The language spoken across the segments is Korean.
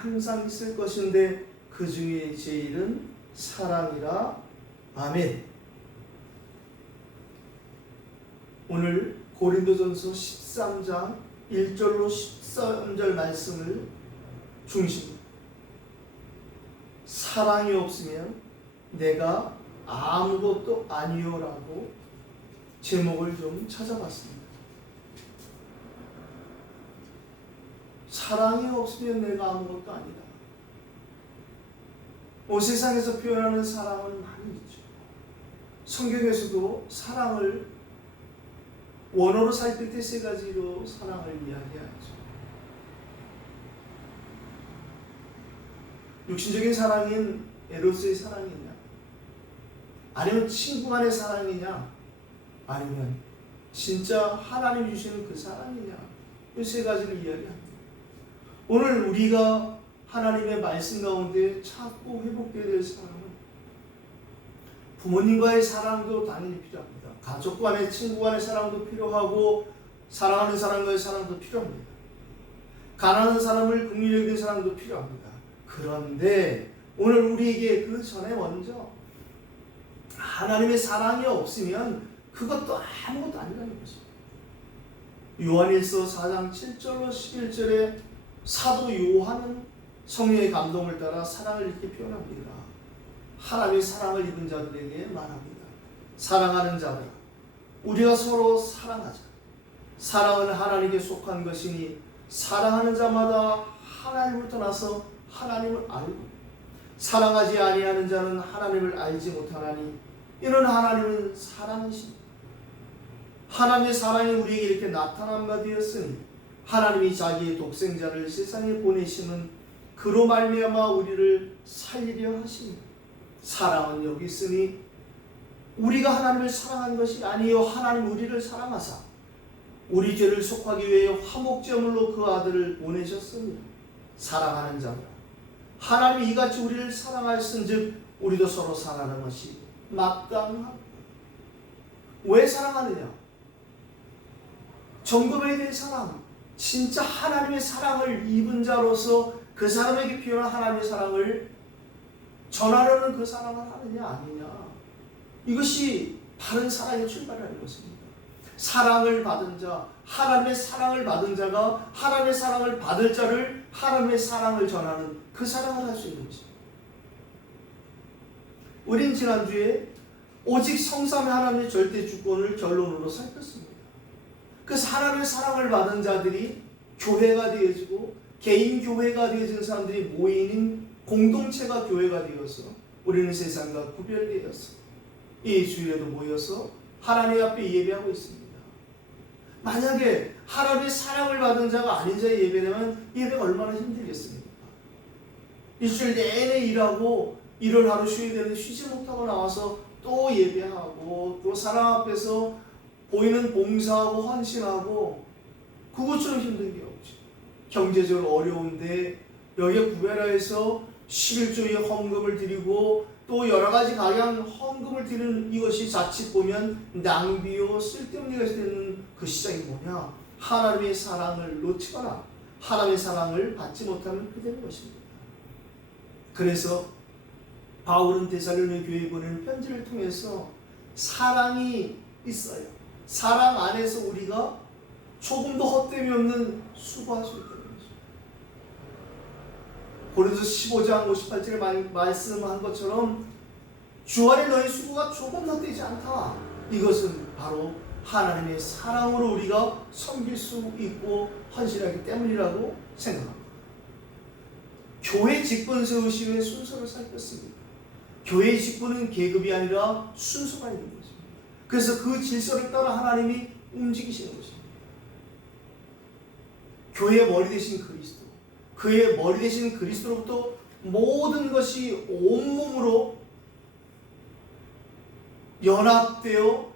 항상 있을 것인데 그 중에 제일은 사랑이라. 아멘. 오늘 고린도전서 13장 1절로 13절 말씀을 중심 사랑이 없으면 내가 아무것도 아니요라고 제목을 좀 찾아봤습니다. 사랑이 없으면 내가 아무것도 아니다. 온 세상에서 표현하는 사랑은 많이 있죠. 성경에서도 사랑을 원어로 살필 때 세 가지로 사랑을 이야기하죠. 육신적인 사랑인 에로스의 사랑이냐? 아니면 친구 간의 사랑이냐? 아니면 진짜 하나님 주시는 그 사랑이냐? 이 세 가지를 이야기합니다. 오늘 우리가 하나님의 말씀 가운데 찾고 회복해야 될 사랑은 부모님과의 사랑도 당연히 필요합니다. 가족 간의 친구 간의 사랑도 필요하고 사랑하는 사람과의 사랑도 필요합니다. 가난한 사람을 긍휼히 여기는 사랑도 필요합니다. 그런데 오늘 우리에게 그 전에 먼저 하나님의 사랑이 없으면 그것도 아무것도 아니라는 것입니다. 요한일서 4장 7절로 11절에 사도 요한은 성령의 감동을 따라 사랑을 이렇게 표현합니다. 하나님의 사랑을 입은 자들에게 말합니다. 사랑하는 자들아, 우리가 서로 사랑하자. 사랑은 하나님께 속한 것이니 사랑하는 자마다 하나님을 떠나서 하나님을 알고 사랑하지 아니하는 자는 하나님을 알지 못하나니 이는 하나님은 사랑이십니다. 하나님의 사랑이 우리에게 이렇게 나타난 바 되었으니 하나님이 자기의 독생자를 세상에 보내심은 그로 말미암아 우리를 살리려 하십니다. 사랑은 여기 있으니 우리가 하나님을 사랑한 것이 아니요 하나님 우리를 사랑하사 우리 죄를 속하기 위해 화목제물로 그 아들을 보내셨습니다. 사랑하는 자들 하나님이 이같이 우리를 사랑하였은즉 우리도 서로 사랑하는 것이 마땅하다. 왜 사랑하느냐? 정금에 대해 사랑, 진짜 하나님의 사랑을 입은 자로서 그 사람에게 필요한 하나님의 사랑을 전하려는 그 사랑을 하느냐 아니냐 이것이 바른 사랑의 출발이라는 것입니다. 사랑을 받은 자, 하나님의 사랑을 받은 자가 하나님의 사랑을 받을 자를 하나님의 사랑을 전하는 그 사랑을 할 수 있는 것입니다. 우린 지난주에 오직 성삼의 하나님의 절대 주권을 결론으로 살폈습니다. 그 하나님의 사랑을 받은 자들이 교회가 되어지고 개인 교회가 되어진 사람들이 모이는 공동체가 교회가 되어서 우리는 세상과 구별되었어. 이 주일에도 모여서 하나님 앞에 예배하고 있습니다. 만약에 하나님의 사랑을 받은 자가 아닌 자의 예배라면 예배가 얼마나 힘들겠습니까? 일주일 내내 일하고 일을 하루 쉬어야 되는데 쉬지 못하고 나와서 또 예배하고 또 사랑 앞에서 보이는 봉사하고 헌신하고 그것처럼 힘든 게 없죠. 경제적으로 어려운데 여기에 구베라에서 11조의 헌금을 드리고 또 여러 가지 각양 헌금을 드리는 이것이 자칫 보면 낭비요 쓸데없는 것이 되는 그 시장이 뭐냐? 하나님의 사랑을 놓치거나 하나님의 사랑을 받지 못하면 되는 것입니다. 그래서 바울은 데살로니 교회 보내는 편지를 통해서 사랑이 있어요. 사랑 안에서 우리가 조금도 헛됨이 없는 수고할 수 있다는 거죠. 고린도서 15장 58절에 말씀한 것처럼 주 안에 너희 수고가 조금 헛되지 않다. 이것은 바로 하나님의 사랑으로 우리가 섬길 수 있고 헌신하기 때문이라고 생각합니다. 교회 직분 세우심의 순서를 살폈습니다. 교회 직분은 계급이 아니라 순서가 있는 것입니다. 그래서 그 질서를 따라 하나님이 움직이시는 것입니다. 교회의 머리 대신 그리스도, 그의 머리 대신 그리스도로부터 모든 것이 온몸으로 연합되어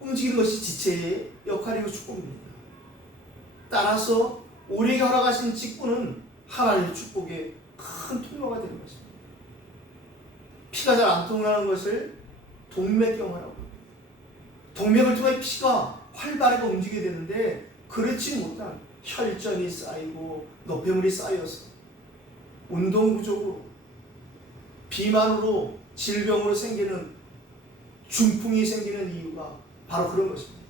움직이는 것이 지체의 역할이고 축복입니다. 따라서 우리에게 허락하신 직분은 하나님의 축복의 큰 통로가 되는 것입니다. 피가 잘 안 통하는 것을 동맥경화라고. 동맥을 통해 피가 활발하게 움직이게 되는데 그렇지 못한 혈전이 쌓이고 노폐물이 쌓여서 운동 부족으로 비만으로 질병으로 생기는 중풍이 생기는 이유가 바로 그런 것입니다.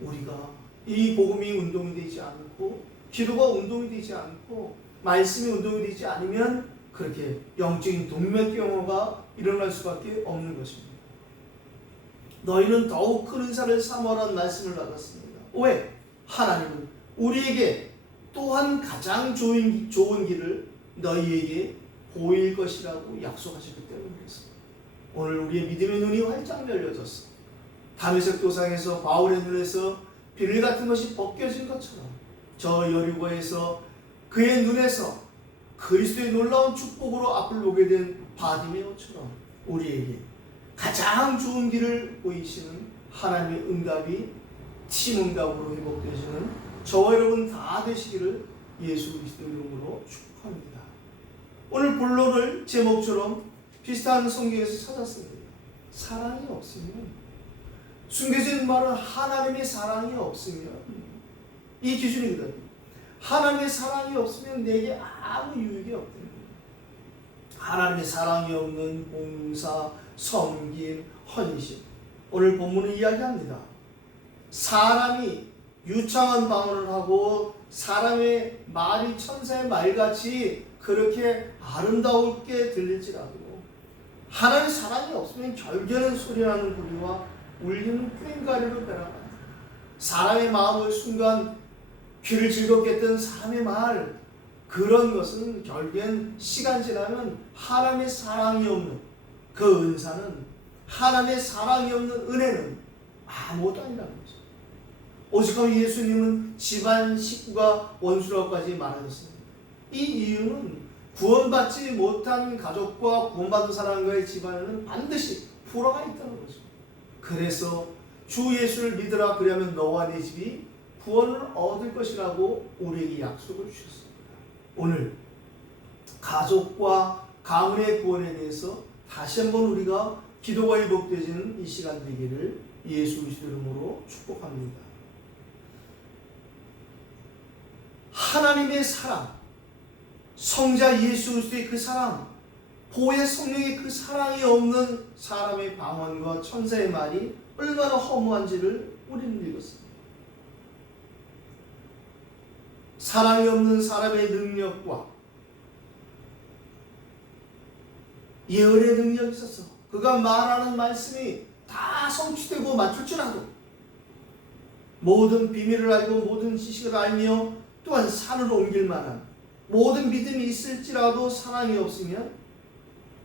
우리가 이 복음이 운동이 되지 않고 기도가 운동이 되지 않고 말씀이 운동이 되지 않으면 그렇게 영적인 동맥경화가 일어날 수밖에 없는 것입니다. 너희는 더욱 큰 은사를 사모하라는 말씀을 받았습니다. 왜? 하나님은 우리에게 또한 가장 좋은, 좋은 길을 너희에게 보일 것이라고 약속하셨기 때문이었습니다. 오늘 우리의 믿음의 눈이 활짝 열려졌어. 다메섹 도상에서 바울의 눈에서 비늘 같은 것이 벗겨진 것처럼 저 여리고에서 그의 눈에서 그리스도의 놀라운 축복으로 앞을 보게 된 바디메오처럼 우리에게 가장 좋은 길을 보이시는 하나님의 응답이 팀 응답으로 회복되시는 저와 여러분 다 되시기를 예수 그리스도 이름으로 축복합니다. 오늘 본론을 제목처럼 비슷한 성경에서 찾았습니다. 사랑이 없으면 있는 말은 하나님의 사랑이 없으면 이 기준이거든요. 하나님의 사랑이 없으면 내게 아무 유익이 거예요. 하나님의 사랑이 없는 봉사, 섬김, 헌신. 오늘 본문은 이야기합니다. 사람이 유창한 방언을 하고 사람의 말이 천사의 말같이 그렇게 아름다울게 들릴지라도 하나님의 사랑이 없으면 결계는 소리나는 소리와 울리는 뿌린가리로 변화합니다. 사람의 마음을 순간 귀를 즐겁게 했던 사람의 말 그런 것은 결국엔 시간 지나면 하나님의 사랑이 없는 그 은사는 하나님의 사랑이 없는 은혜는 아무것도 아니라는 거죠. 오직하면 예수님은 집안 식구가 원수라고까지 말하셨습니다. 이 이유는 구원받지 못한 가족과 구원받은 사람과의 집안에는 반드시 불화가 있다는 거죠. 그래서 주 예수를 믿으라 그러면 너와 네 집이 구원을 얻을 것이라고 우리에게 약속을 주셨습니다. 오늘 가족과 가문의 구원에 대해서 다시 한번 우리가 기도가 회복되지는 이 시간 되기를 예수 그리스도 이름으로 축복합니다. 하나님의 사랑, 성자 예수 그리스도의 그 사랑, 보혜 성령의 그 사랑이 없는 사람의 방언과 천사의 말이 얼마나 허무한지를 우리는 읽었습니다. 사랑이 없는 사람의 능력과 예언의 능력이 있어서 그가 말하는 말씀이 다 성취되고 맞출 줄 알고 모든 비밀을 알고 모든 지식을 알며 또한 산을 옮길 만한 모든 믿음이 있을지라도 사랑이 없으면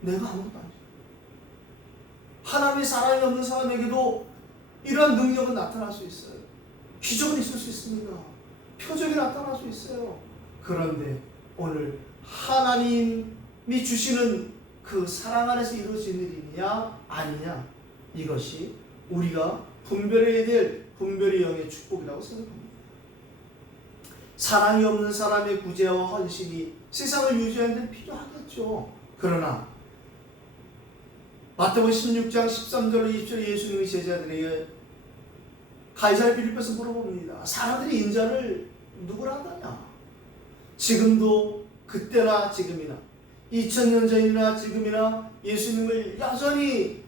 내가 아무것도 아니죠. 하나님의 사랑이 없는 사람에게도 이러한 능력은 나타날 수 있어요. 기적은 있을 수 있습니다. 표적이 나타날 수 있어요. 그런데 오늘 하나님이 주시는 그 사랑 안에서 이루어진 일이냐 아니냐 이것이 우리가 분별해야 될 분별의 영의 축복이라고 생각합니다. 사랑이 없는 사람의 구제와 헌신이 세상을 유지하는 데 필요하겠죠. 그러나 마태복음 16장 13절로 20절 예수님이 제자들에게 가이사르 빌립에서 물어봅니다. 사람들이 인자를 누구라 하느냐? 지금도 그때나 지금이나 2000년 전이나 지금이나 예수님을 여전히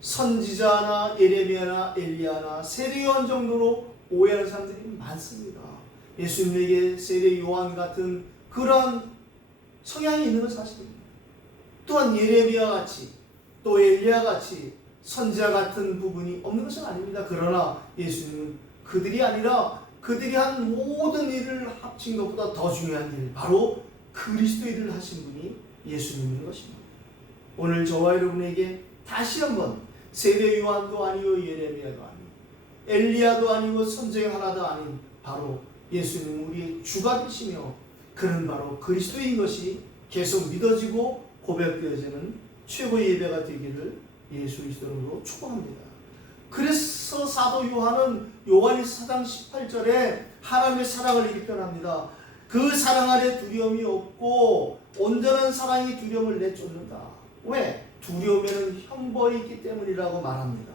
선지자나 예레미야나 엘리야나 세례요한 정도로 오해하는 사람들이 많습니다. 예수님에게 세례 요한 같은 그런 성향이 있는 건 사실입니다. 또한 예레미야 같이 또 엘리야 같이 선지자 같은 부분이 없는 것은 아닙니다. 그러나 예수님은 그들이 아니라 그들이 한 모든 일을 합친 것보다 더 중요한 일, 바로 그리스도 일을 하신 분이 예수님인 것입니다. 오늘 저와 여러분에게 다시 한번 세례 요한도 아니요 예레미야도 아니요 엘리야도 아니고 선지자 하나도 아닌 바로 예수님 우리의 주가 되시며 그는 바로 그리스도인 것이 계속 믿어지고 고백되어지는 최고의 예배가 되기를 예수 그리스도로 축복합니다. 사도 요한은 요한이 4장 18절에 하나님의 사랑을 이렇게 표현합니다. 그 사랑 아래 두려움이 없고 온전한 사랑이 두려움을 내쫓는다. 왜? 두려움에는 형벌이 있기 때문이라고 말합니다.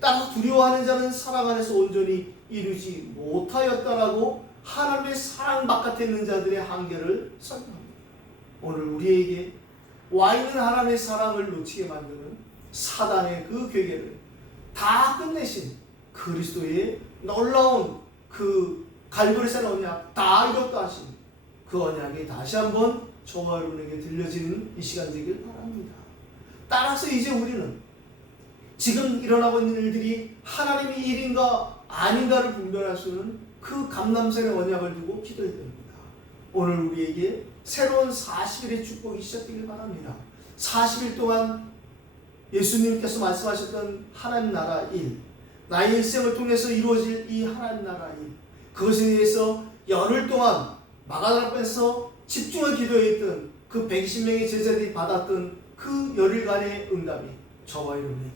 따라서 두려워하는 자는 사랑 안에서 온전히 이루지 못하였다라고 하나님의 사랑 바깥에 있는 자들의 한계를 설명합니다. 오늘 우리에게 와 있는 하나님의 사랑을 놓치게 만드는 사단의 그 괴계를 다 끝내신 그리스도의 놀라운 그 갈보리산 언약 다 이뤘다 하신 그 언약이 다시 한번 저와 여러분에게 들려지는 이 시간 되길 바랍니다. 따라서 이제 우리는 지금 일어나고 있는 일들이 하나님의 일인가 아닌가를 분별할 수 있는 그 감남산의 언약을 두고 기도해야 됩니다. 오늘 우리에게 새로운 40일의 축복이 시작되길 바랍니다. 40일 동안 예수님께서 말씀하셨던 하나님 나라 일, 나의 일생을 통해서 이루어질 이 하나님 나라 일, 그것에 대해서 열흘 동안 마가다락에서 집중을 기도했던 그 120명의 제자들이 받았던 그 열흘간의 응답이 저와 여러분에게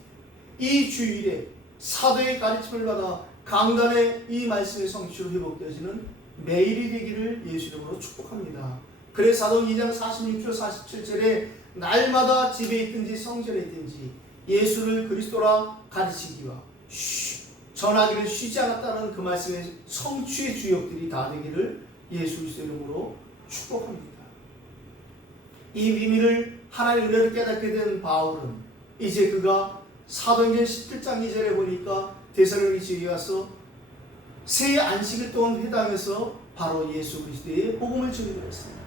이 주일에 사도의 가르침을 받아 강단의 이 말씀의 성취로 회복되어지는 매일이 되기를 예수 이름으로 축복합니다. 그래서 사도 2장 46절 47절에 날마다 집에 있든지 성전에 있든지 예수를 그리스도라 가르치기와 쉬, 전하기를 쉬지 않았다는 그 말씀의 성취의 주역들이 다 되기를 예수 그리스도 이름으로 축복합니다. 이 비밀을 하나님의 은혜를 깨닫게 된 바울은 이제 그가 사도행전 17장 2절에 보니까 대사로니 지에 가서 새 안식일 동안 회당에서 바로 예수 그리스도의 복음을 전하려 했습니다.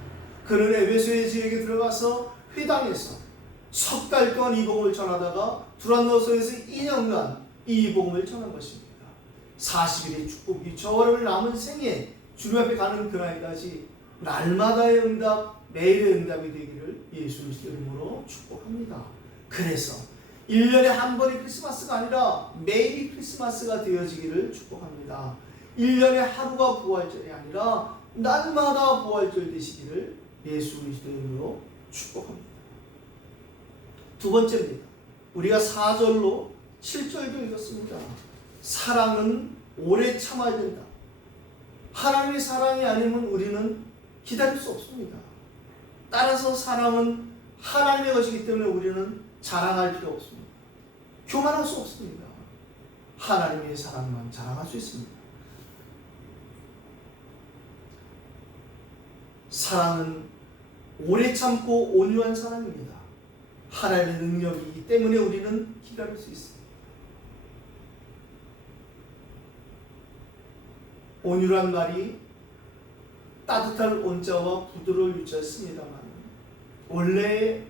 그는 에베소의 지역에 들어가서 회당에서 석 달 동안 이 복음을 전하다가 두란노서에서 2년간 이 복음을 전한 것입니다. 40일의 축복이 저를 남은 생에 주님 앞에 가는 그날까지 날마다의 응답, 매일의 응답이 되기를 예수 그리스도 이름으로 축복합니다. 그래서 1년에 한 번이 크리스마스가 아니라 매일이 크리스마스가 되어지기를 축복합니다. 1년에 하루가 부활절이 아니라 날마다 부활절 되시기를 예수 그리스도 이름으로 축복합니다. 두 번째입니다. 우리가 4절로 7절도 읽었습니다. 사랑은 오래 참아야 된다. 하나님의 사랑이 아니면 우리는 기다릴 수 없습니다. 따라서 사랑은 하나님의 것이기 때문에 우리는 자랑할 필요 없습니다. 교만할 수 없습니다. 하나님의 사랑만 자랑할 수 있습니다. 사랑은 오래 참고 온유한 사랑입니다. 하나님의 능력이기 때문에 우리는 기다릴 수 있습니다. 온유란 말이 따뜻한 온자와 부드러울 유자를 씁니다만 원래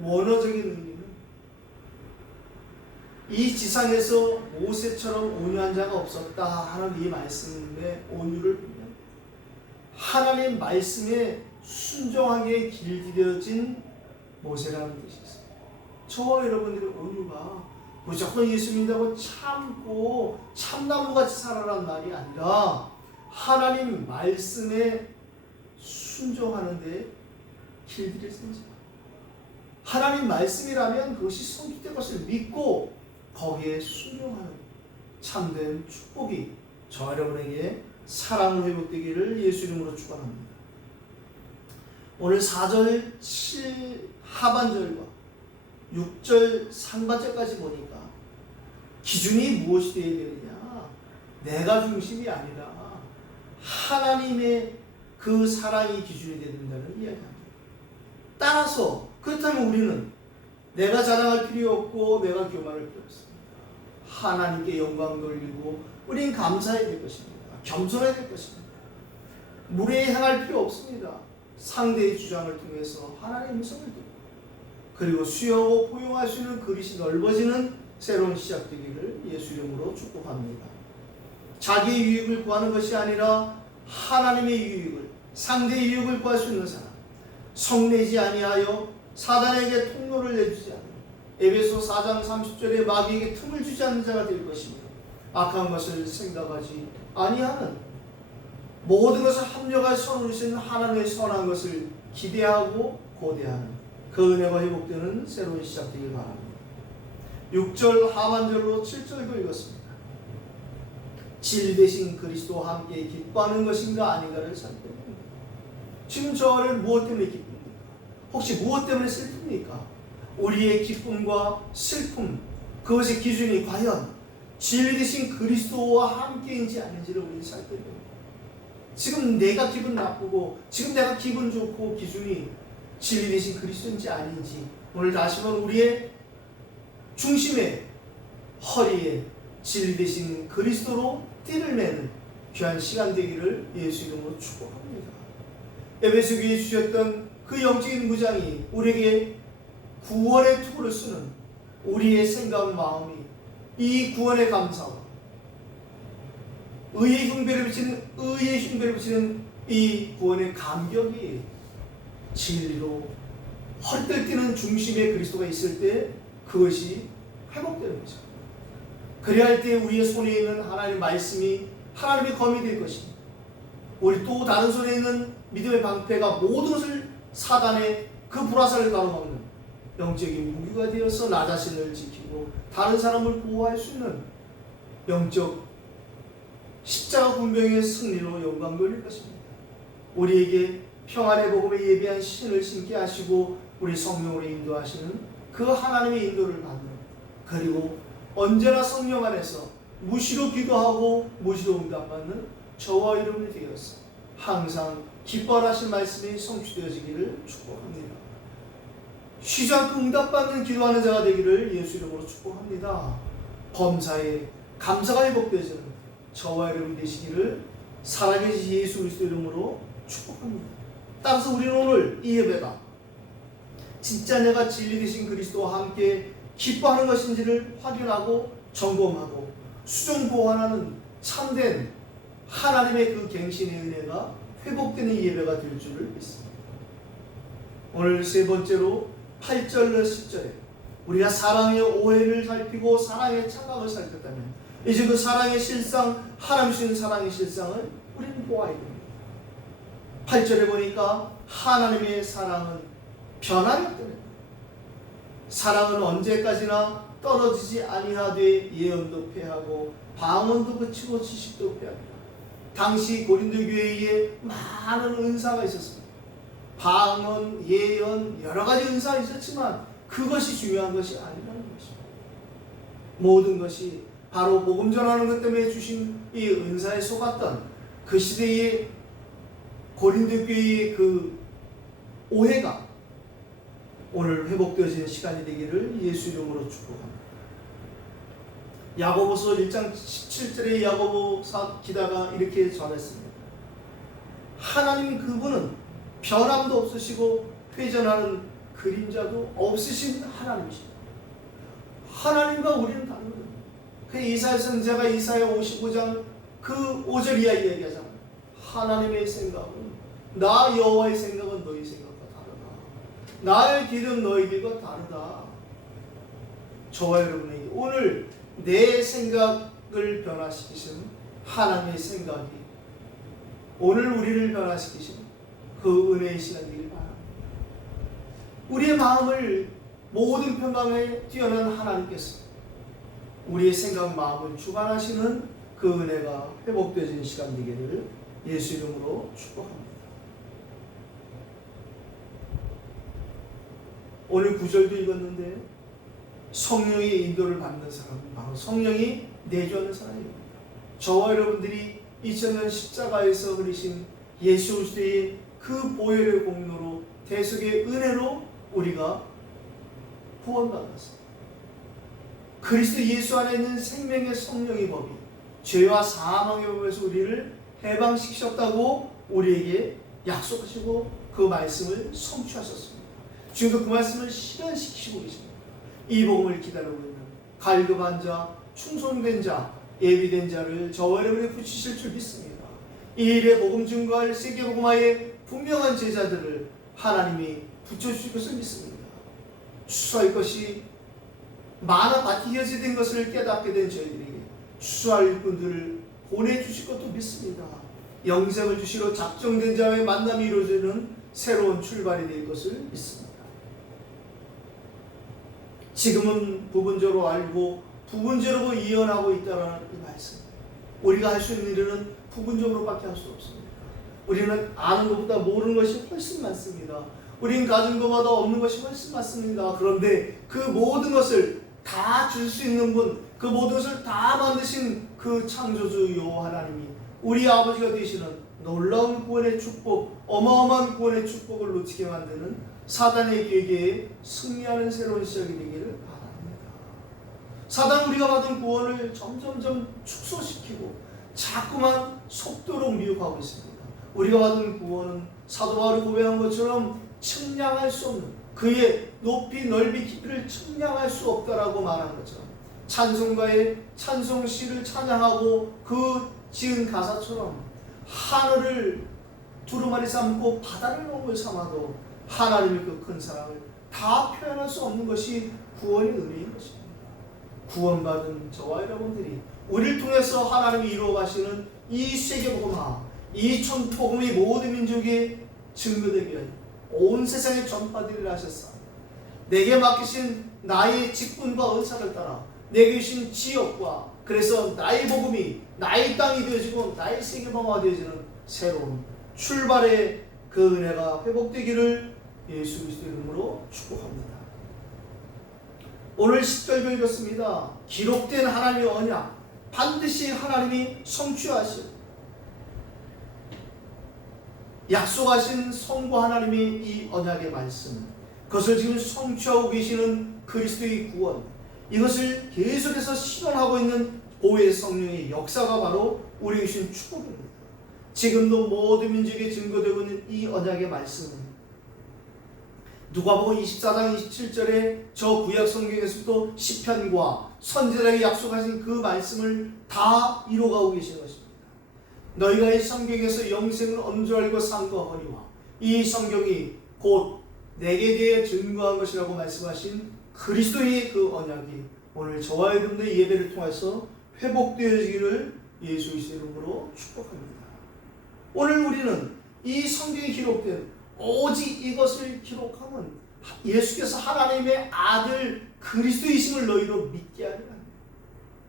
원어적인 의미는 이 지상에서 모세처럼 온유한 자가 없었다 하는 이 말씀의 온유를 보면 하나님 말씀에 순종하게 길들여진 모세라는 뜻이 있습니다. 저와 여러분들의 온유가 무조건 예수 믿는다고 참고 참나무같이 살아란 말이 아니라 하나님 말씀에 순종하는 데 길들여진 자. 하나님 말씀이라면 그것이 성취될 것을 믿고 거기에 순종하는 참된 축복이 저 여러분에게 사랑을 회복되기를 예수 이름으로 축원합니다. 오늘 4절 7 하반절과 6절 상반절까지 보니까 기준이 무엇이 되어야 되느냐? 내가 중심이 아니라 하나님의 그 사랑이 기준이 된다는 이야기입니다. 따라서 그렇다면 우리는 내가 자랑할 필요 없고 내가 교만할 필요 없습니다. 하나님께 영광 돌리고 우리는 감사해야 될 것입니다. 겸손해야 될 것입니다. 무례 행할 필요 없습니다. 상대의 주장을 통해서 하나님의 음성을 듣고 그리고 수용하고 포용할 수 있는 그릇이 넓어지는 새로운 시작되기를 예수 이름으로 축복합니다. 자기의 유익을 구하는 것이 아니라 하나님의 유익을 상대의 유익을 구할 수 있는 사람 성내지 아니하여 사단에게 통로를 내주지 않는 에베소 4장 30절에 마귀에게 틈을 주지 않는 자가 될 것이며 악한 것을 생각하지 아니하는 모든 것을 합력할 주시는 하나님의 선한 것을 기대하고 고대하는 그 은혜가 회복되는 새로운 시작 되길 바랍니다. 6절 하반절로 7절도 읽었습니다. 진 대신 그리스도와 함께 기뻐하는 것인가 아닌가를 살펴봅니다. 지금 저를 무엇 때문에 기쁩니까? 혹시 무엇 때문에 슬픕니까? 우리의 기쁨과 슬픔, 그것의 기준이 과연 진리 대신 그리스도와 함께인지 아닌지를 우리는 살펴야 됩니다. 지금 내가 기분 나쁘고 지금 내가 기분 좋고 기준이 진리 대신 그리스도인지 아닌지 오늘 다시 한번 우리의 중심에 허리에 진리 대신 그리스도로 띠를 매는 귀한 시간 되기를 예수 이름으로 축복합니다. 에베소 교회에 주셨던 그 영적인 무장이 우리에게 구원의 투구를 쓰는 우리의 생각 마음이 이 구원의 감사와 의의 흉배를 비치는 의의 흉배를 비치는 이 구원의 감격이 진리로 헐떡 뛰는 중심에 그리스도가 있을 때 그것이 회복되는 거죠. 그래야 할때 우리의 손에 있는 하나님의 말씀이 하나님의 검이 될 것입니다. 우리 또 다른 손에 있는 믿음의 방패가 모든 것을 사단의 그 불화살을 가로막는 영적인 무기가 되어서 나 자신을 지키고 다른 사람을 보호할 수 있는 영적 십자가 분명의 승리로 영광 돌릴 것입니다. 우리에게 평안의 복음에 예비한 신을 신게 하시고 우리 성령으로 인도하시는 그 하나님의 인도를 받는 그리고 언제나 성령 안에서 무시로 기도하고 무시로 응답받는 저와 여러분이 되어서 항상 기뻐하신 말씀이 성취되어지기를 축복합니다. 쉬지 않고 응답받는 기도하는 자가 되기를 예수 이름으로 축복합니다. 범사에 감사가 회복되어지는 저와 여러분 되시기를 살아계신 예수 그리스도 이름으로 축복합니다. 따라서 우리는 오늘 이 예배가 진짜 내가 진리 되신 그리스도와 함께 기뻐하는 것인지를 확인하고 점검하고 수정 보완하는 참된 하나님의 그 갱신의 은혜가 회복되는 예배가 될 줄을 믿습니다. 오늘 세 번째로 8절로 10절에 우리가 사랑의 오해를 살피고 사랑의 착각을 살폈다면 이제 그 사랑의 실상 하나님 주신 사랑의 실상을 우리는 보아야 됩니다. 8절에 보니까 하나님의 사랑은 변함이 없다. 사랑은 언제까지나 떨어지지 아니하되 예언도 패하고 방언도 그치고 지식도 패합니다. 당시 고린도 교회에 많은 은사가 있었습니다. 방언, 예언 여러 가지 은사가 있었지만 그것이 중요한 것이 아니라는 것입니다. 모든 것이 바로 복음 전하는 것 때문에 주신 이 은사에 속았던 그 시대의 고린도 교회의 그 오해가 오늘 회복되어지는 시간이 되기를 예수 이름으로 축복합니다. 야고보서 1장 17절의 야고보사 기다가 이렇게 전했습니다. 하나님 그분은 변함도 없으시고 회전하는 그림자도 없으신 하나님이십니다. 하나님과 우리는 다른 겁니다. 그 이사야 선지자가 이사야 55장 그 5절 이하 이야기하잖아요. 하나님의 생각은 나 여호와의 생각은 너희 생각과 다르다. 나의 길은 너희 길과 다르다. 저와 여러분에게 오늘 내 생각을 변화시키신 하나님의 생각이 오늘 우리를 변화시키신 그 은혜의 시간 되길 바랍니다. 우리의 마음을 모든 평강에 뛰어난 하나님께서 우리의 생각 마음을 주관하시는 그 은혜가 회복되어지는 시간 되기를 예수 이름으로 축복합니다. 오늘 구절도 읽었는데 성령의 인도를 받는 사람은 바로 성령이 내주하는 사람입니다. 저와 여러분들이 2000년 십자가에서 그리신 예수 그리스도의 그 보혈의 공로로 대속의 은혜로 우리가 구원받았습니다. 그리스도 예수 안에 있는 생명의 성령의 법이 죄와 사망의 법에서 우리를 해방시키셨다고 우리에게 약속하시고 그 말씀을 성취하셨습니다. 지금도 그 말씀을 실현시키시고 계십니다. 이 복음을 기다리고 있는 갈급한 자, 충성된 자, 예비된 자를 저와 여러분이 붙이실 줄 믿습니다. 이 일에 복음 증거할 세계 복음화의 분명한 제자들을 하나님이 붙여주실 것을 믿습니다. 추수할 것이 많아 바뀌어져 된 것을 깨닫게 된 저희들에게 추수할 일꾼들을 보내주실 것도 믿습니다. 영생을 주시러 작정된 자와의 만남이 이루어지는 새로운 출발이 될 것을 믿습니다. 지금은 부분적으로 알고 부분적으로 이해하고 있다는 이 말씀. 우리가 할 수 있는 일은 부분적으로밖에 할 수 없습니다. 우리는 아는 것보다 모르는 것이 훨씬 많습니다. 우리는 가진 것보다 없는 것이 훨씬 많습니다. 그런데 그 모든 것을 다 줄 수 있는 분, 그 모든 것을 다 만드신 그 창조주 요 하나님이 우리 아버지가 되시는 놀라운 구원의 축복, 어마어마한 구원의 축복을 놓치게 만드는 사단의 계계에 승리하는 새로운 시작이 되기를 바랍니다. 사단 우리가 받은 구원을 점점점 축소시키고 자꾸만 속도로 미혹하고 있습니다. 우리가 받은 구원은 사도 바울이 고백한 것처럼 측량할 수 없는 그의 높이 넓이 깊이를 측량할 수 없다라고 말한 것처럼 찬송가의 찬송시를 찬양하고 그 지은 가사처럼 하늘을 두루마리 삼고 바다를 먹을 삼아도 하나님의 그 큰 사랑을 다 표현할 수 없는 것이 구원의 의미인 것입니다. 구원받은 저와 여러분들이 우리를 통해서 하나님이 이루어 가시는 이 세계 복음화, 이 천복음이 모든 민족에 증거되게 하여 온 세상에 전파되리라 하셨사. 내게 맡기신 나의 직분과 은사를 따라 내게 주신 지역과 그래서 나의 복음이 나의 땅이 되어지고 나의 세계방화 되어지는 새로운 출발의 그 은혜가 회복되기를 예수 그리스도 이름으로 축복합니다. 오늘 10절 읽었습니다. 기록된 하나님의 언약 반드시 하나님이 성취하실 약속하신 성부 하나님의 이 언약의 말씀 그것을 지금 성취하고 계시는 그리스도의 구원 이것을 계속해서 실현하고 있는 보혜의 성령의 역사가 바로 우리에게 주신 축복입니다. 지금도 모든 민족에 증거되고 있는 이 언약의 말씀은 누가복음 24장 27절에 저 구약 성경에서부터 시편과 선지자에게 약속하신 그 말씀을 다 이루어가고 계시는 것입니다. 너희가 이 성경에서 영생을 언주 알고 상거하니와 이 성경이 곧 내게 대해 증거한 것이라고 말씀하신 그리스도의 그 언약이 오늘 저와 여러분들의 예배를 통해서 회복되어지기를 예수 그리스도 이름으로 축복합니다. 오늘 우리는 이 성경에 기록된 오직 이것을 기록하면 예수께서 하나님의 아들 그리스도이심을 너희로 믿게 하리라.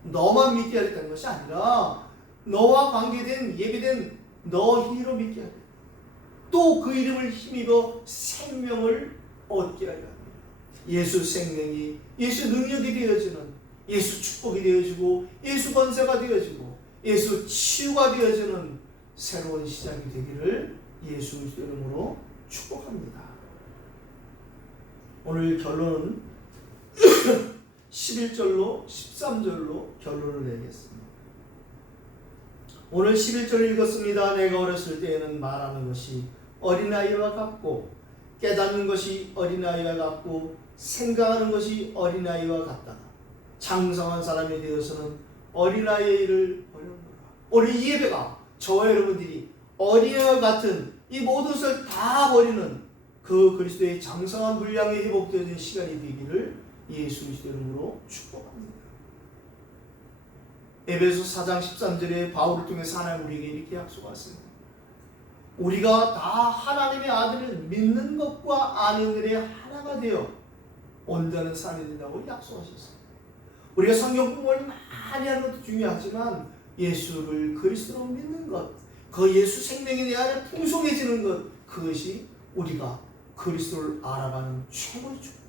너만 믿게 하겠다는 것이 아니라 너와 관계된 예비된 너희로 믿게 하리라. 또 그 이름을 힘입어 생명을 얻게 하리라. 예수 생명이 예수 능력이 되어지는 예수 축복이 되어지고 예수 권세가 되어지고 예수 치유가 되어지는 새로운 시작이 되기를 예수 이름으로 축복합니다. 오늘 결론은 11절로 13절로 결론을 내겠습니다. 오늘 11절 읽었습니다. 내가 어렸을 때에는 말하는 것이 어린아이와 같고 깨닫는 것이 어린아이와 같고 생각하는 것이 어린아이와 같다. 장성한 사람이 되어서는 어린아이의 일을 버렸노라. 오늘 이 예배가 저와 여러분들이 어린아이와 같은 이 모든 것을 다 버리는 그 그리스도의 장성한 분량이 회복되는 시간이 되기를 예수 그리스도 이름으로 축복합니다. 에베소 4장 13절에 바울을 통해서 하나님 우리에게 이렇게 약속하습니다. 우리가 다 하나님의 아들을 믿는 것과 아는 일에 하나가 되어 온전한 삶이 된다고 약속하셨습니다. 우리가 성경 공부를 많이 하는 것도 중요하지만 예수를 그리스도로 믿는 것, 그 예수 생명이 내 안에 풍성해지는 것, 그것이 우리가 그리스도를 알아가는 최고의 축복입니다.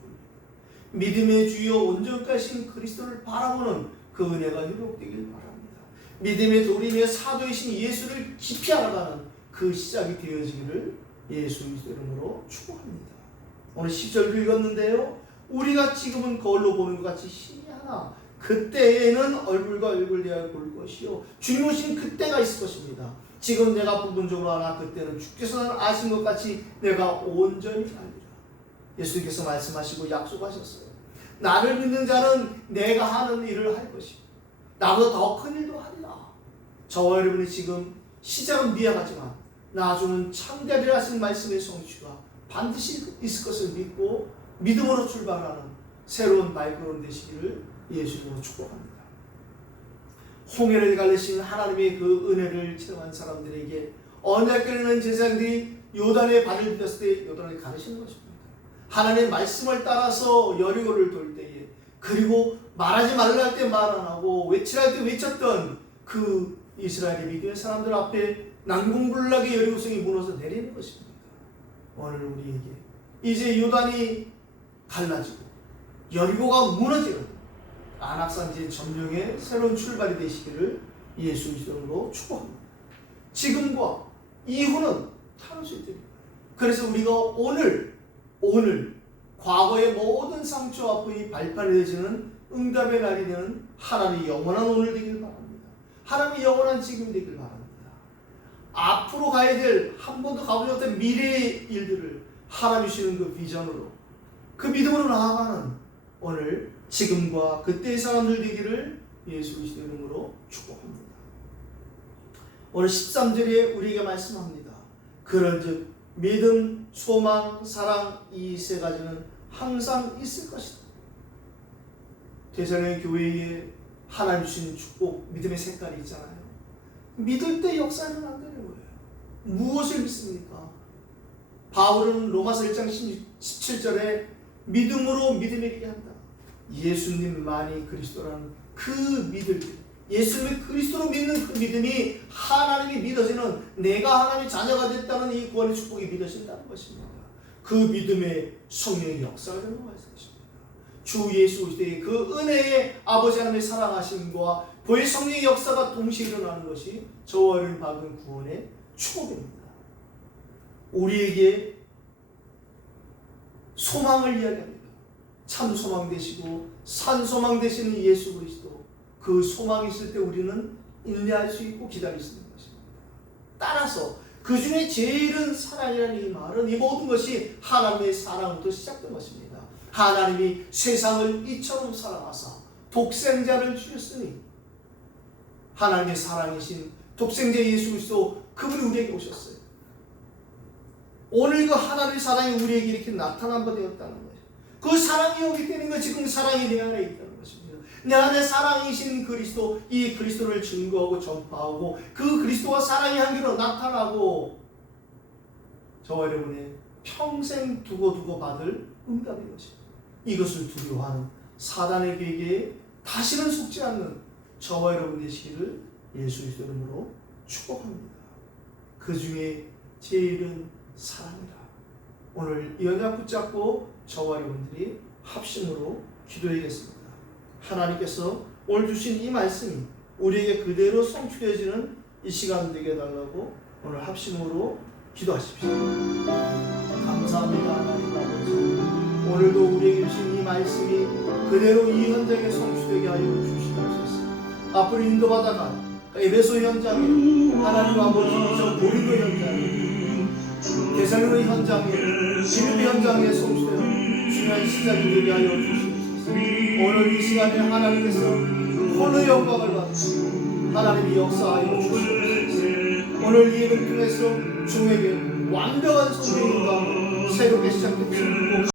믿음의 주요 온전가신 그리스도를 바라보는 그 은혜가 회복되길 바랍니다. 믿음의 도림의 사도이신 예수를 깊이 알아가는 그 시작이 되어지기를 예수 이름으로 축복합니다. 오늘 10절 읽었는데요. 우리가 지금은 거울로 보는 것 같이 힘이 하나 그때에는 얼굴과 얼굴 대하여 볼 것이요 주님 오신 그때가 있을 것입니다. 지금 내가 부분적으로 하나 그때는 주께서 아신 것 같이 내가 온전히 알리라. 예수님께서 말씀하시고 약속하셨어요. 나를 믿는 자는 내가 하는 일을 할 것이고 나보다 더 큰 일도 하리라. 저와 여러분이 지금 시작은 미약하지만 나중은 창대하리라 하신 말씀의 성취가 반드시 있을 것을 믿고 믿음으로 출발하는 새로운 마이크론 되시기를 예수님으로 축복합니다. 홍해를 갈리신 하나님의 그 은혜를 체험한 사람들에게 언약궤는 제사장들이 요단에 발을 들였을 때 요단을 가르치는 것입니다. 하나님의 말씀을 따라서 여리고를 돌 때에 그리고 말하지 말라 할 때 말 안 하고 외치라 할 때 외쳤던 그 이스라엘의 믿음의 사람들 앞에 난공불락의 여리고성이 무너져 내리는 것입니다. 오늘 우리에게 이제 요단이 갈라지고 여리고가 무너지는 안악산지의 점령의 새로운 출발이 되시기를 예수 그리스도로 축복합니다. 지금과 이후는 수 있다. 그래서 우리가 오늘 오늘 과거의 모든 상처 아픔이 발판되어지는 응답의 날이 되는 하나님의 영원한 오늘 되길 바랍니다. 하나님의 영원한 지금 되길 바랍니다. 앞으로 가야 될 한 번도 가보지 못한 미래의 일들을 하나님 주시는 그 비전으로 그 믿음으로 나아가는 오늘 지금과 그때의 사람들 되기를 예수 그리스도의 이름으로 축복합니다. 오늘 13절에 우리에게 말씀합니다. 그런즉 믿음, 소망, 사랑 이 세 가지는 항상 있을 것이다. 대전의 교회에 하나님 주신 축복, 믿음의 색깔이 있잖아요. 믿을 때 역사는 안 되는 거예요. 무엇을 믿습니까? 바울은 로마서 1장 17절에 믿음으로 믿음에게 한다. 예수님만이 그리스도라는 그 믿음, 예수님을 그리스도로 믿는 그 믿음이 하나님이 믿어지는 내가 하나님의 자녀가 됐다는 이 구원의 축복이 믿어진다는 것입니다. 그 믿음의 성령의 역사가 되는 것입니다. 주 예수 그리스도의 그 은혜의 아버지 하나님의 사랑하심과 보의 성령의 역사가 동시에 일어나는 것이 저와 여러분 받은 구원의 축복입니다. 우리에게 소망을 이야기합니다. 참 소망 되시고 산 소망 되시는 예수 그리스도 그 소망이 있을 때 우리는 인내할 수 있고 기다릴 수 있는 것입니다. 따라서 그 중에 제일은 사랑이라는 이 말은 이 모든 것이 하나님의 사랑부터 시작된 것입니다. 하나님이 세상을 이처럼 사랑하사 독생자를 주셨으니 하나님의 사랑이신 독생자 예수 그리스도 그분이 우리에게 오셨어요. 오늘 그 하나님의 사랑이 우리에게 이렇게 나타난 바 되었다는 거예요. 그 사랑이 오기 때문에 지금 사랑이 내 안에 있다는 것입니다. 내 안에 사랑이신 그리스도, 이 그리스도를 증거하고 전파하고 그 그리스도와 사랑의 향기로 나타나고 저와 여러분의 평생 두고 두고 받을 응답인 것입니다. 이것을 두려워하는 사단의 계획에 다시는 속지 않는 저와 여러분 되시기를 예수 그리스도 이름으로 축복합니다. 그 중에 제일은 사랑이라. 오늘 이 언약 붙잡고 저와 여러분들이 합심으로 기도하겠습니다. 하나님께서 오늘 주신 이 말씀이 우리에게 그대로 성취되어지는 이 시간 되게 해달라고 오늘 합심으로 기도하십시오. 감사합니다 하나님 아버지. 오늘도 우리에게 주신 이 말씀이 그대로 이 현장에 성취되게 하여 주시옵소서. 앞으로 인도받아가 에베소 현장에 하나님 아버지 저 고린도 현장에 대살로니 현장에 지르비 현장에 성취되어 중요한 시작이 되게 하여 주시옵소서. 오늘 이 시간에 하나님께서 홀로 영광을 받으시고 하나님이 역사하여 주시옵소서. 오늘 이 예배를 통해서 중에게 완벽한 성령인가 새롭게 시작했습니다.